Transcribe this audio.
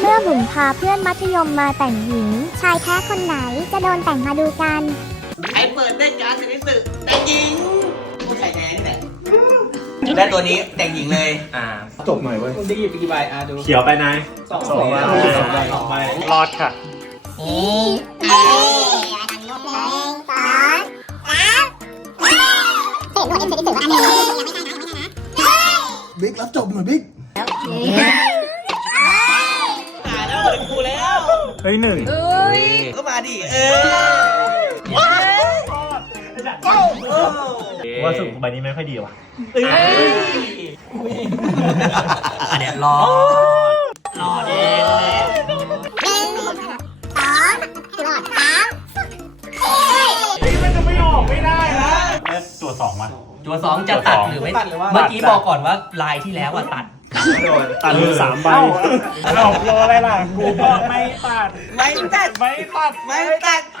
เมื่อบุ๋มพาเพื่อนมัธยมมาแต่งหญิง ชายแท้คนไหนจะโดนแต่งมาดูกัน ใครเปิดได้การชนิดสึกแต่งหญิงผู้ชายแท้นี่แหละได้ตัวนี้แต่งหญิงเลยอ่าจบหน่อยเว้ยคุณได้หยิบกี่ใบอะดูเขียวไปนายสองสองใบสองใบสองใบรอดค่ะบิ๊กรับจบหน่อยบิ๊กตาย เฮ้ยหนึ่งก็มาดิ เออว่าสุดใบนี้ไม่ค่อยดีว่ะอันเนี้ยรอรอเองมันจะไม่ออกไม่ได้นะตัวสองว่ะตัวสองจะตัดหรือไม่เมื่อกี้บอกก่อนว่าลายที่แล้วอะตัด ตัดมือสามใบหลอกโลอะไรล่ะ กูก็ไม่ตัด ไม่ตัด ไม่ตัด ไม่ตัด